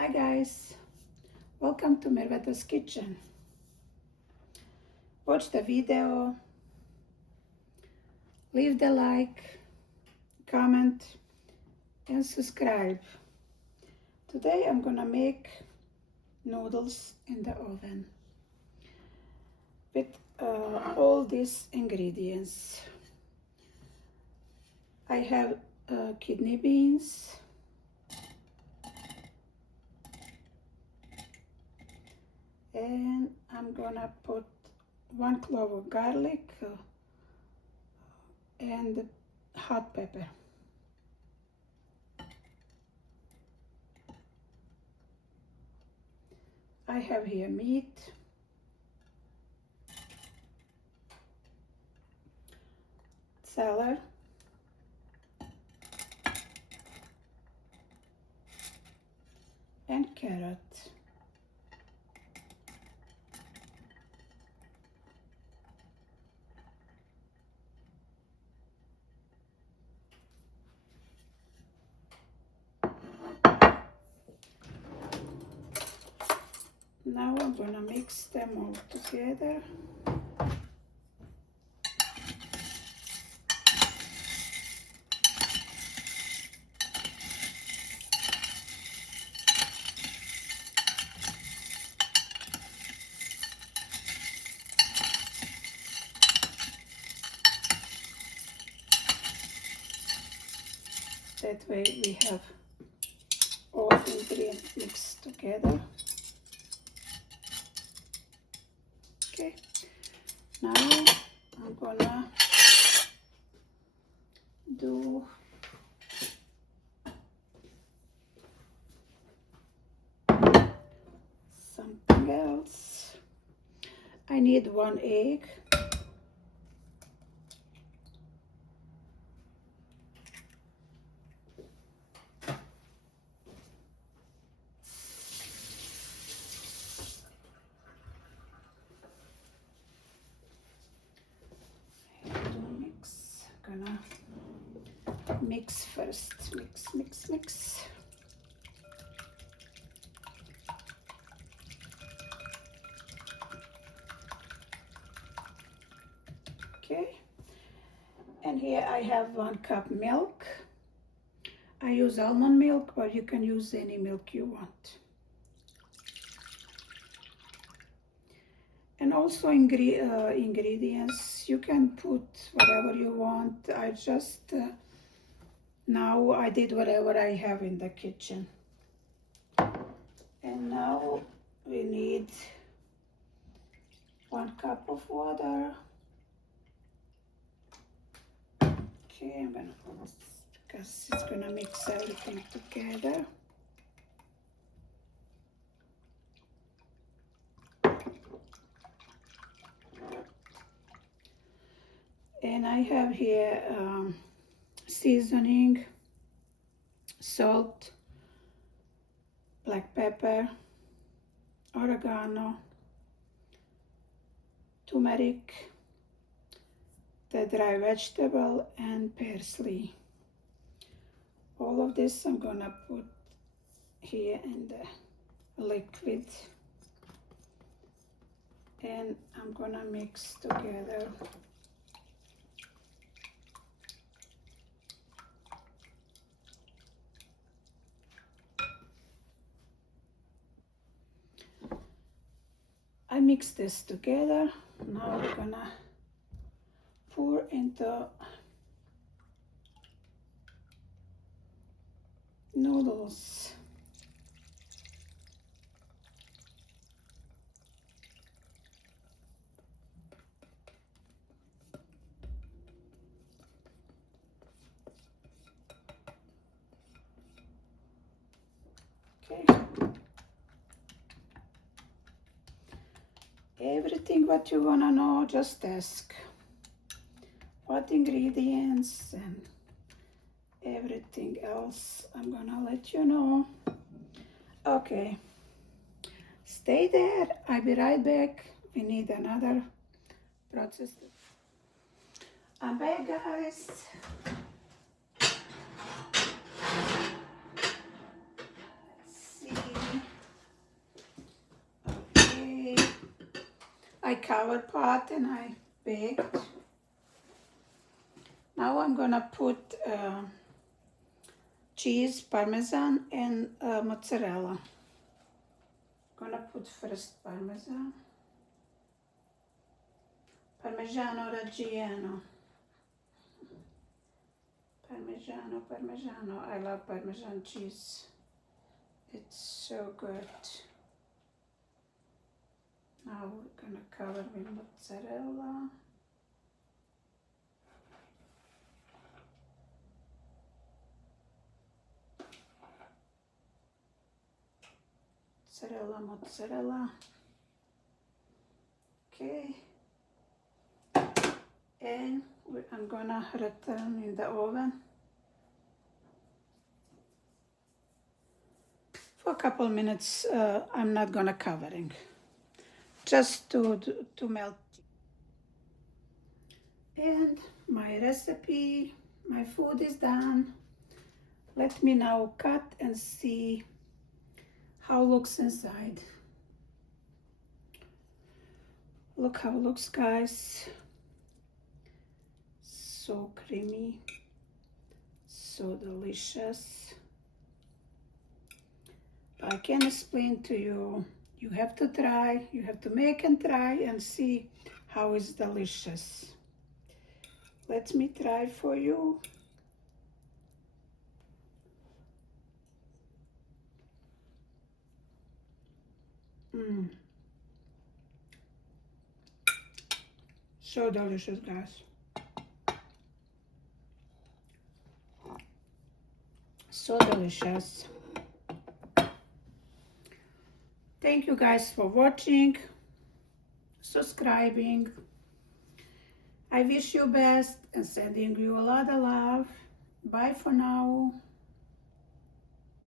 Hi guys, welcome to Merveta's kitchen. Watch the video, leave the like, comment and subscribe. Today I'm gonna make noodles in the oven with all these ingredients. I have kidney beans, and I'm gonna put 1 clove of garlic and hot pepper. I have here meat, celery, and carrot. Now I'm gonna mix them all together. That way we have all ingredients mixed together. Okay, now I'm gonna do something else. I need 1 egg. Gonna mix first. Mix. Okay, and here I have 1 cup milk. I use almond milk, but you can use any milk you want. And also ingredients, you can put whatever you want. I just now I did whatever I have in the kitchen. And now we need 1 cup of water. Okay, I'm gonna put this because it's gonna mix everything together. And I have here seasoning, salt, black pepper, oregano, turmeric, the dry vegetable, and parsley. All of this I'm gonna put here in the liquid, and I'm gonna mix together. I mix this together. Now we're gonna pour into noodles. Okay. Everything what you wanna know, just ask. What ingredients and everything else, I'm gonna let you know. Okay, stay there. I'll be right back. We need another process. I'm back, guys. Let's see. I covered pot and I baked. Now I'm gonna put cheese, parmesan, and mozzarella. Gonna put first parmesan. Parmigiano Reggiano. Parmigiano. I love Parmesan cheese. It's so good. Now we're gonna cover with mozzarella. Mozzarella. Okay. And I'm gonna return in the oven for a couple minutes. I'm not gonna covering, just to melt. And my recipe, my food is done. Let me now cut and see how it looks inside. Look how it looks, guys. So creamy, so delicious. I can explain to you. You have to try, you have to make and try and see how it's delicious. Let me try for you. So delicious, guys. So delicious. Thank you guys for watching, subscribing. I wish you best and sending you a lot of love. Bye for now.